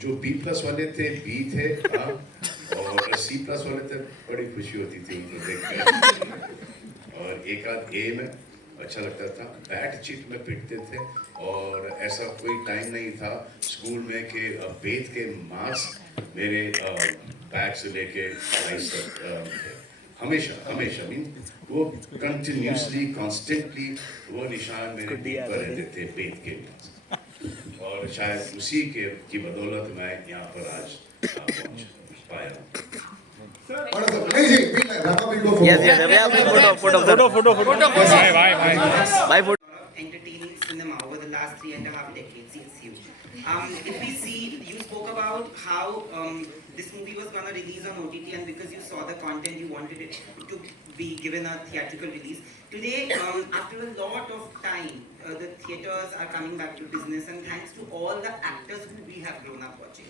जो B+ वाले थे B थे हाँ, और C+ वाले थे, बड़ी खुशी होती थी उनको देखकर। और एक आध A में अच्छा लगता था, बैट चीट में पिटते थे, और ऐसा कोई टाइम नहीं था स्कूल में कि वेद के मार्क्स मेरे बैग से लेके आइस तक थे। हमेशा हमेशा मीन वो कंटिन्यूसली कॉन्स्टेंटली वो निशान मेरे पीठ पर रहते थे वेद के मार्क्स, और शायद उसी के की बदौलत मैं यहाँ पर आज पहुँच पाया हूँ। Yes, yes. Photo. Bye, photo. Entertaining cinema over the last 3.5 decades. It's huge. If we see, you spoke about how this movie was going to release on OTT, and because you saw the content, you wanted it to be given a theatrical release. Today, after a lot of time, the theaters are coming back to business, and thanks to all the actors who we have grown up watching.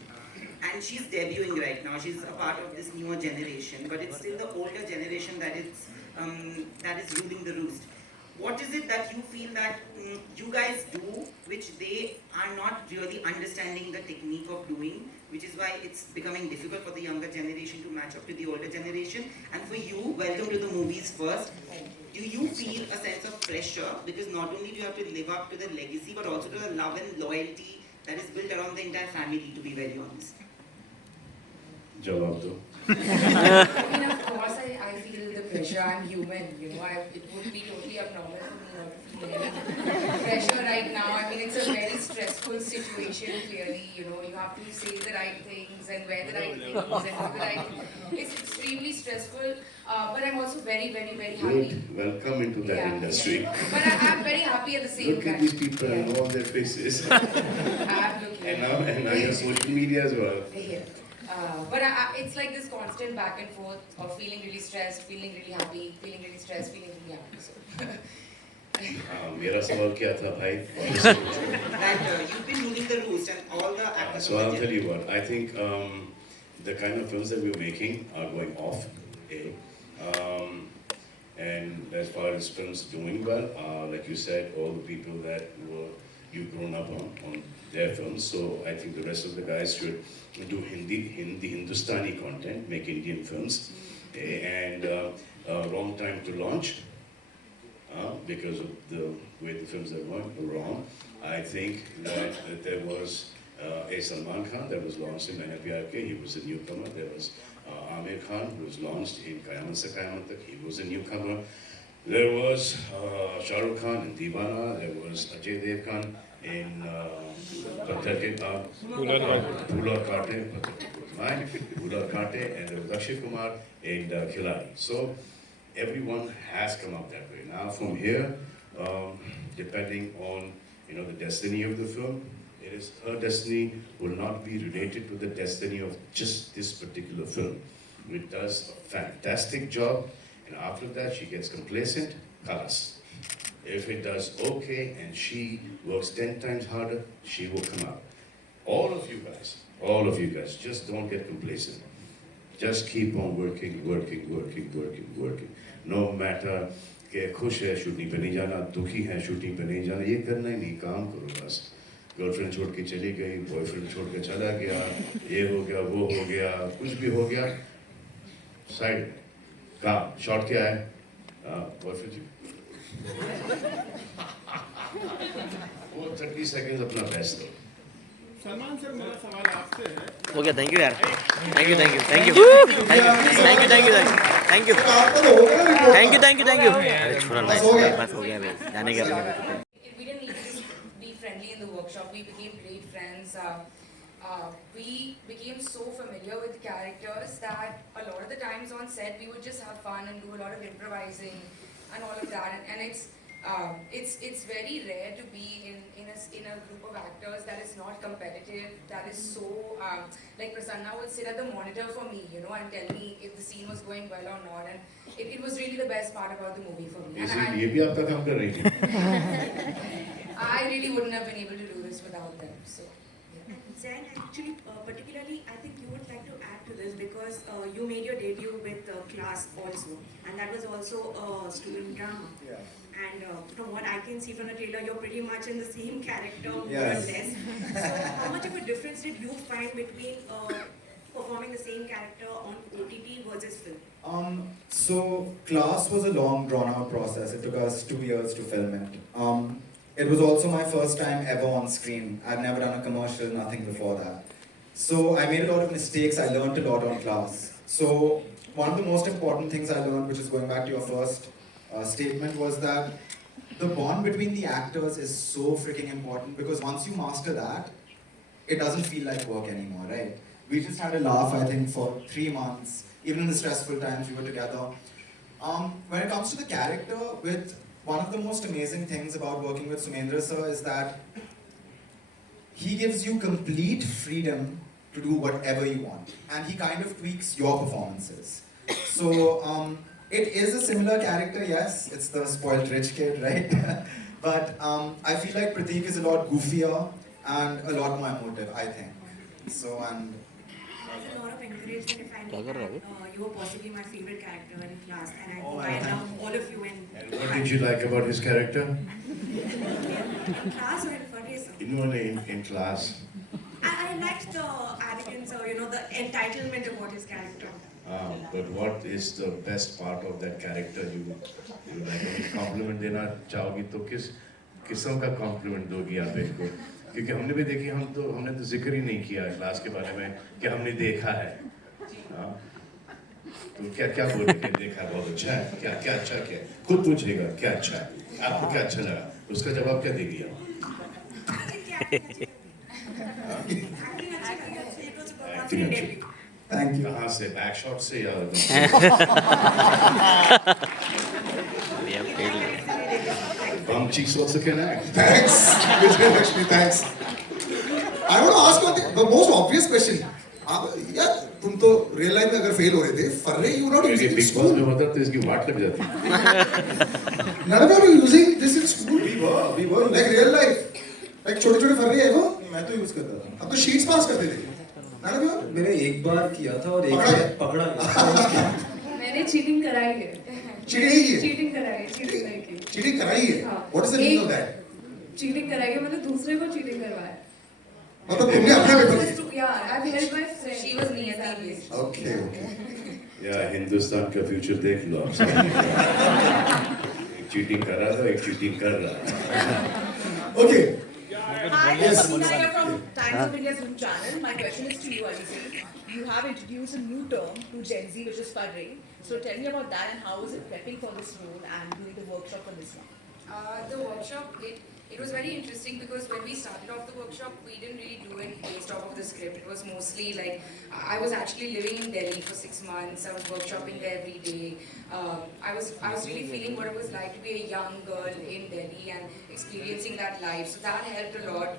And she's debuting right now. She's a part of this newer generation, but it's still the older generation that is ruling the roost. What is it that you feel that you guys do, which they are not really understanding the technique of doing, which is why it's becoming difficult for the younger generation to match up to the older generation? And for you, welcome to the movies first. Do you feel a sense of pressure, because not only do you have to live up to the legacy, but also to the love and loyalty that is built around the entire family, to be very honest? जवाब दो। I mean, of course, I feel the pressure. I'm human, it would be totally abnormal for me not to feel any pressure right now. I mean, it's a very stressful situation, clearly. You have to say the right things and wear the right things and do the right things. It's extremely stressful, but I'm also very, very, very happy. Welcome into that industry. Yeah. But I'm very happy at the same time. Look at these people and all their faces. I'm looking. And now your social media as well. Yeah. But it's like this constant back and forth of feeling really stressed, feeling really happy, feeling really stressed, feeling really happy. So. मेरा सवाल क्या था भाई? That you've been ruling the roost, and all the actors. So I'll tell you what. I think the kind of films that we're making are going off. And as far as films doing well, like you said, all the people that you've grown up on their films. So I think the rest of the guys should do Hindustani content, make Indian films, and wrong time to launch because of the way the films are going wrong. I think that there was a Salman Khan that was launched in Maine Pyar Ke, he was a newcomer. There was Amir Khan, who was launched in Qayamat Se Qayamat Tak, he was a newcomer. There was Shah Rukh Khan in Deewana. There was Ajay Devgan in Patthar Ke Phool Aur Kaate, and there was Akshay Kumar in Khiladi. So everyone has come up that way. Now from here, depending on the destiny of the film, it is her destiny will not be related to the destiny of just this particular film. It does a fantastic job, and after that she gets complacent, khalas. If it does okay and she works 10 times harder, she will come out. All of you guys, just don't get complacent. Just keep on working. No matter कि खुश है shooting पे नहीं जाना, दुखी है shooting पे नहीं जाना, ये करना ही नहीं, काम करो बस। गर्लफ्रेंड छोड़ के चली गई, बॉयफ्रेंड छोड़ के चला गया, ये हो गया, वो हो गया, कुछ भी हो गया, साइड काम। शॉट क्या है? बॉयफ्रेंड जी वो 30 सेकंड अपना बेस्ट दो। सलमान सर, मेरा सवाल आपसे है। हो गया, थैंक यू यार, थैंक यू थैंक यू बस हो गया भाई, जाने के अपने। We didn't need to just be friendly in the workshop. We became great friends. We became so familiar with the characters that a lot of the times on set we would just have fun and do a lot of improvising and all of that. And it's very rare to be in a group of actors that is not competitive, that is so like Prasanna would sit at the monitor for me, and tell me if the scene was going well or not, and it was really the best part about the movie for me. ये भी आपका काम कर रही थी। I really wouldn't have been able to do this without them. So. Zen, actually, particularly, I think you would like to add to this because you made your debut with Class also, and that was also a student drama. Yeah. and from what I can see from the trailer, you're pretty much in the same character, more Yes. or less. So how much of a difference did you find between performing the same character on OTT versus film? So Class was a long drawn out process. It took us 2 years to film it. It was also my first time ever on screen. I'd never done a commercial, nothing before that. So I made a lot of mistakes. I learned a lot on Class. So one of the most important things I learned, which is going back to your first statement, was that the bond between the actors is so freaking important, because once you master that, it doesn't feel like work anymore, right? We just had a laugh, I think, for 3 months. Even in the stressful times, we were together. When it comes to the character, one of the most amazing things about working with Sumendra sir is that he gives you complete freedom to do whatever you want, and he kind of tweaks your performances. So it is a similar character, yes. It's the spoiled rich kid, right? But I feel like Prateek is a lot goofier and a lot more emotive, I think. So and There's a lot of encouragement if I know क्या कर रहा है that you were possibly my favorite character in Class, and I Oh, think I I thank love all of you in And what did you like about his character? Class or in Farrey, sir? In Class. I liked the arrogance or the entitlement about his character. But what is the best part of that character you like? अगर compliment देना चाहोगी तो किस किस्म का compliment दोगी आप इसको? क्योंकि हमने तो जिक्र ही नहीं किया क्लास के बारे में कि हमने देखा है. हाँ? तो क्या बोलेंगे? देखा बहुत अच्छा है. क्या अच्छा क्या? खुद पूछेगा क्या अच्छा है? आपको क्या अच्छा लगा? उसका जवाब क्या देगी आप? Acting अच्छी. thank you. कहाँ से? बैक शॉट से या? We have failed. Bum cheeks also can act. Thanks, Vijay Lakshmi, thanks. I want to ask you the most obvious question. यार तुम तो रियल लाइफ में अगर फेल हो रहे थे, फर्रे you not using Bigg Boss में होता तो इसकी वाट लग जाती. None of you are using this in school. We were like real life. Like छोटे-छोटे फर्रे है वो. मैं तो यूज करता था. अब तो शीट्स पास करते थे. None of you. मैंने एक बार किया था और एक बार पकड़ा गया. मैंने चीटिंग कराई है. चीटिंग नहीं की है. चीटिंग कराई है, चीटिंग नहीं की. चीटिंग कराई है. हाँ. What is the meaning of that? Cheating कराई है मतलब दूसरे को चीटिंग करवाया. मतलब तुमने अपने paper. Yeah, I've helped my friend. She was नियति. Okay, okay. या हिंदुस्तान का फ्यूचर देख लो आप. एक चीटिंग कर रहा था, एक चीटिंग कर रहा. Okay. Hi, Yes. Asina here from Times of India's Zoom channel. My question is to you, Aditi. You have introduced a new term to Gen Z, which is Farrey. So tell me about that and how is it prepping for this role and doing the workshop for this one? The workshop, it was very interesting because when we started off the workshop, we didn't really do it based off of the script. It was mostly like, I was actually living in Delhi for 6 months. I was workshopping there every day. I was really feeling what it was like to be a young girl in Delhi and experiencing that life. So that helped a lot.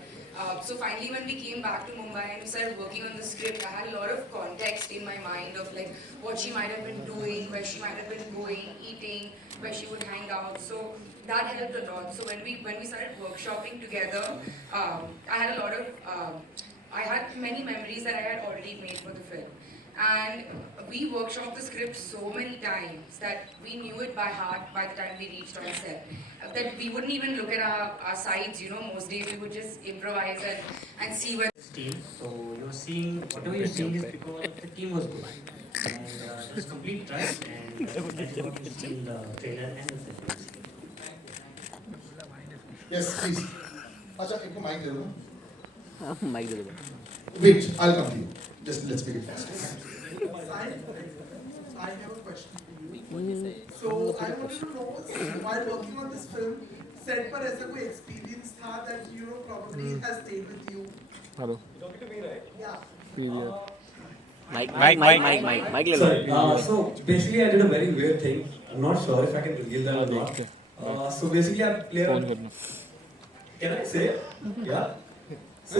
So finally when we came back to Mumbai and we started working on the script, I had a lot of context in my mind of like what she might have been doing, where she might have been going, eating, where she would hang out. So that helped a lot. So when we started workshopping together, I had a lot of, I had many memories that I had already made for the film. And we workshopped the script so many times that we knew it by heart by the time we reached on set. That we wouldn't even look at our sides, most days we would just improvise and see where. Team. So you're seeing whatever you're seeing is because the team was good, and there's complete trust, and that is what you see in the trailer and the film. Yes, please. अच्छा एक को mic दे दो. Mic दे दो. Wait, I'll come to you. Just let's make it fast. I have a question for you. So I wanted to know, while working on this film, set पर ऐसा कोई experience था that probably has stayed with you? Hello. You're talking to me, right? Yeah. Mic ले लो. So basically, I did a very weird thing. I'm not sure if I can reveal that or not. So basically, I play. Can I say? Yeah. So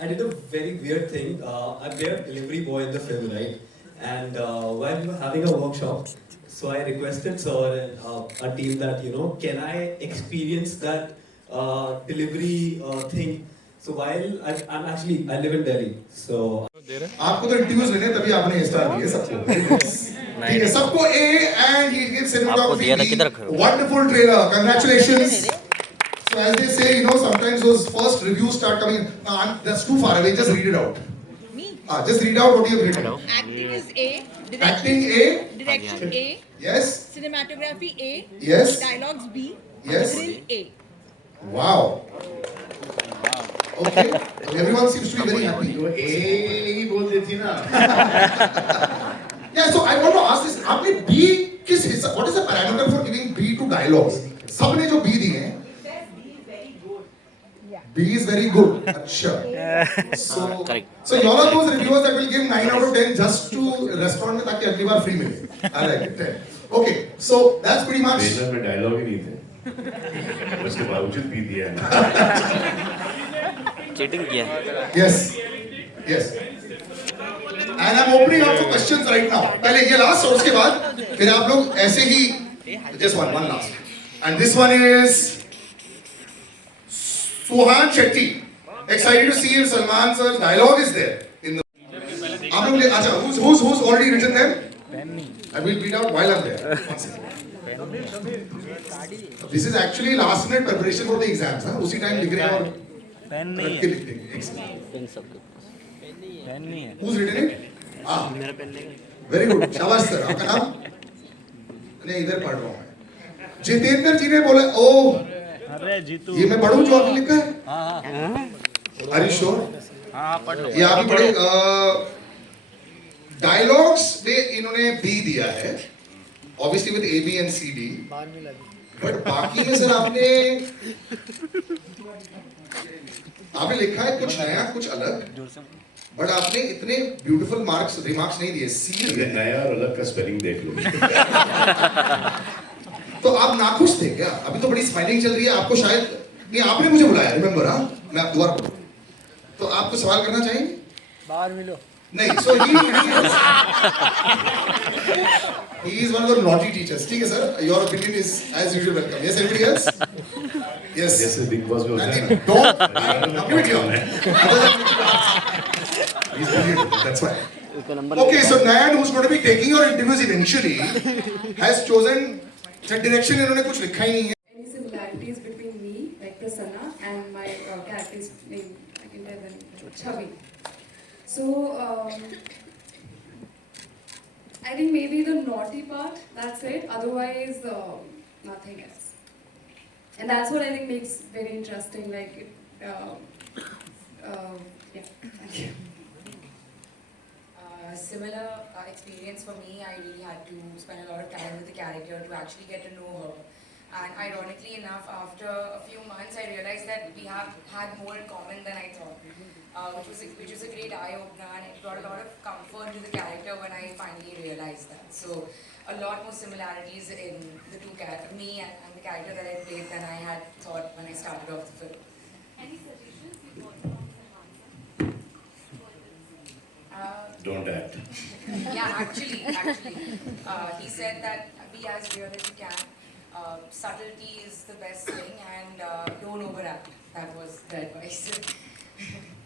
I did a very weird thing. I played a delivery boy in the film, right? And while we were having a workshop, so I requested sir and a team that can I experience that delivery thing? So while I live in Delhi, so आपको तो interviews लेने तभी आपने ये star दिए सबको. ठीक है, सबको A and he gives आपको दिया था, किधर cinematography रखे हो? B. Wonderful trailer, congratulations. So as they say, you know, sometimes those first reviews start coming. That's too far away. Just read it out. Me? Just read out what you have written. Acting is A. Acting A. Direction A. Yes. Cinematography A. Yes. Dialogues B. Yes. Thrill A. Wow. Okay. Everyone seems to be very happy. तो ए ही बोल देती ना. Yeah. So I want to ask this. आपने B किस हिस्सा? What is the parameter for giving B to dialogues? सबने जो B दिए हैं. B is very good. अच्छा. Correct. So y'all are those reviewers that will give 9 out of 10 just to restaurant में ताकि अगली बार free मिले. I like it. 10. Okay. So that's pretty much. Trailer में डायलॉग ही नहीं थे. उसके बावजूद भी दिया. चीटिंग किया. Yes. Yes. And I'm opening up for questions right now. पहले ये last और उसके बाद फिर आप लोग ऐसे ही just one last. And this one is Suhan Shetty. Excited to see if Salman sir's dialogue is there in the. आप लोग ले अच्छा who's already written them? I will read out while I'm there. One second. This is actually last minute preparation for the exams. हाँ उसी time लिख रहे हैं और रख के लिख देंगे. Excellent. पेन सबके पास. पेन नहीं है. Who's written it? मेरा पेन नहीं है. Very good. शाबाश सर. आपका नाम? नहीं इधर पढ़ रहा हूँ मैं. जितेंद्र जी ने बोला ओ. अरे जीतू. ये मैं पढ़ूँ जो आपने लिखा है? हाँ. Are you sure? हाँ पढ़ लो. ये आप ही पढ़े. Dialogues में इन्होंने B दिया है. Obviously with A, B and C, D. But बाकी में सर आपने लिखा है कुछ नया कुछ अलग. But आपने इतने beautiful remarks नहीं दिए. C दिया. नया और अलग का स्पेलिंग देख लो. तो आप नाखुश थे क्या? अभी तो बड़ी स्माइलिंग चल रही है. आपको शायद नहीं आपने मुझे बुलाया. रिमेंबर हाँ मैं आप दोबारा बोलूँ. तो आपको सवाल करना चाहेंगे? बाहर मिलो. नहीं. So he is one of the naughty teachers. ठीक है sir. Your opinion is as usual welcome. Yes, everybody else? Yes. जैसे बिग बॉस में होता है ना. Don't give it here. He's brilliant. That's why. Okay, so Nayan, who's going to be taking your interviews eventually, has chosen the direction. इन्होंने कुछ लिखा ही नहीं है. Any similarities between me, like Prasanna, and my character's name? I can tell them. Chavi. So, I think maybe the naughty part, that's it. Otherwise, nothing else. And that's what I think makes very interesting. Like, yeah, thank you. Similar experience for me. I really had to spend a lot of time with the character to actually get to know her. And ironically enough, after a few months, I realized that we have had more in common than I thought, which was a great eye-opener, and it brought a lot of comfort to the character when I finally realized that. So, a lot more similarities in the two characters, me and the character that I played, than I had thought when I started off the film. Any suggestions you got from Don't act. Yeah, actually, he said that be as real as you can. Subtlety is the best thing, and don't overact. That was the advice.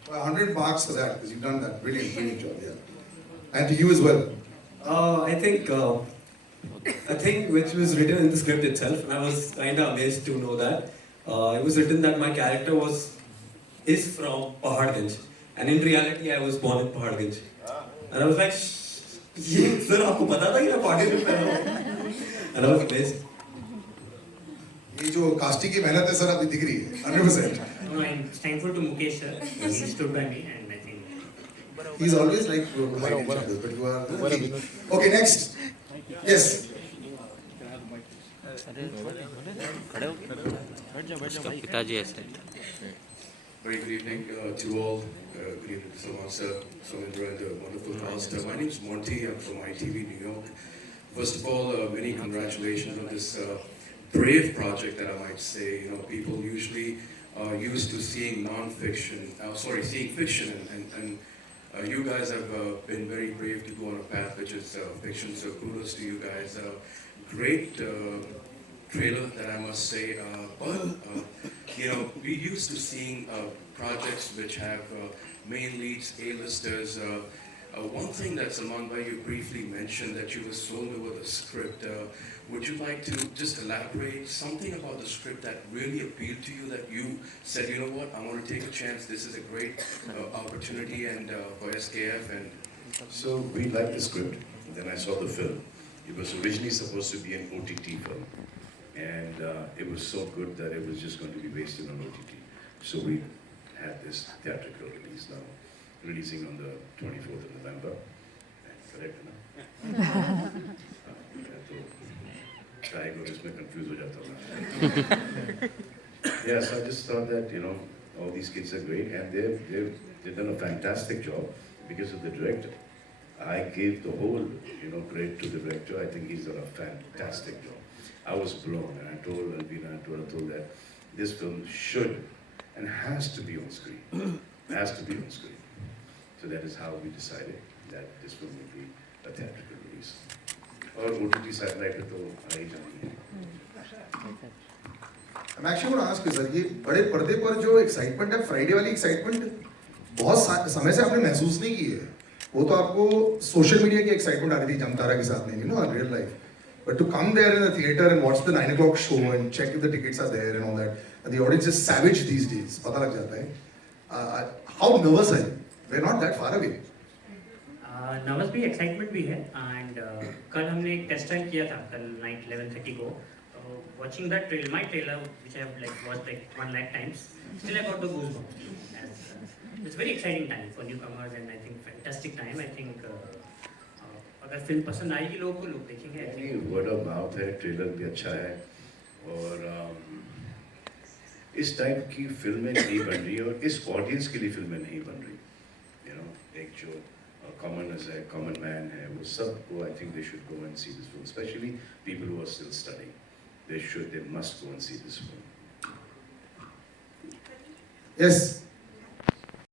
100 marks for that because you've done that. Brilliant job. Yeah. And to you as well. I think a thing which was written in the script itself, and I was kind of amazed to know that it was written that my character is from Paharganj, and in reality I was born in Paharganj. And I was like, ये sir आपको पता था कि मैं Paharganj में पैदा हुआ? And I was amazed. ये जो कास्टिंग की मेहनत है सर अभी दिख रही है 100%. No, I'm thankful to Mukesh sir. He stood by me, and I think He's always like providing others, but you are. Okay, next. Yes. उसका पिताजी ऐसे. Very good evening to all. Good evening to Salman sir, Samindra, and the wonderful cast. My name is Monty. I'm from ITV New York. First of all, many congratulations on this brave project that I might say. You know, people usually are used to seeing seeing fiction, and you guys have been very brave to go on a path which is fiction. So kudos to you guys. Great trailer that I must say. You know, we used to seeing projects which have main leads, A-listers, One thing that Salman bhai, you briefly mentioned that you were sold over the script. Would you like to just elaborate something about the script that really appealed to you, that you said, you know what, I want to take a chance, this is a great opportunity and for SKF? And so we liked the script, then I saw the film. It was originally supposed to be an OTT film, and it was so good that it was just going to be wasted on OTT. So we had this theatrical release now, releasing on the 24th of November. Correct, no? Try go इसमें confused हो जाता हूँ. Yeah, so I just thought that, you know, all these kids are great, and they've done a fantastic job because of the director. I gave the whole, you know, credit to the director. I think he's done a fantastic job. I was blown, and I told Alvina, I told that this film should and has to be on screen. Has to be on screen. So that is how we decided that this film will be a theatrical release. Or OTT satellite पे तो आ ही जानी है. I'm actually going to ask you, sir, ये बड़े पर्दे पर जो excitement है, फ्राइडे वाली एक्साइटमेंट बहुत समय से आपने महसूस नहीं की है. वो तो आपको सोशल मीडिया की एक्साइटमेंट आ रही थी जमतारा के साथ में, you know, in real life. But to come there in the theater and watch the 9 o'clock show and check if the tickets are there and all that, and the audience is savage these days, पता लग जाता है. How nervous are you? We're not that far away. Nervous भी excitement भी है and कल हमने एक टेस्ट टाइम किया था कल नाइट 11:30 को watching that trailer, my trailer which I have like watched like 1 lakh times, still I got the goosebumps. It's very exciting time for newcomers and I think fantastic time. I think अगर film पसंद आएगी लोगों को, लोग देखेंगे. नहीं, word of mouth है, trailer भी अच्छा है, और इस टाइप की फिल्में नहीं बन रही और इस ऑडियंस के लिए फिल्में नहीं बन रही. You know, एक जो commoners है, common man है, वो सबको I think they should go and see this film, especially people who are still studying. They must go and see this film. Yes.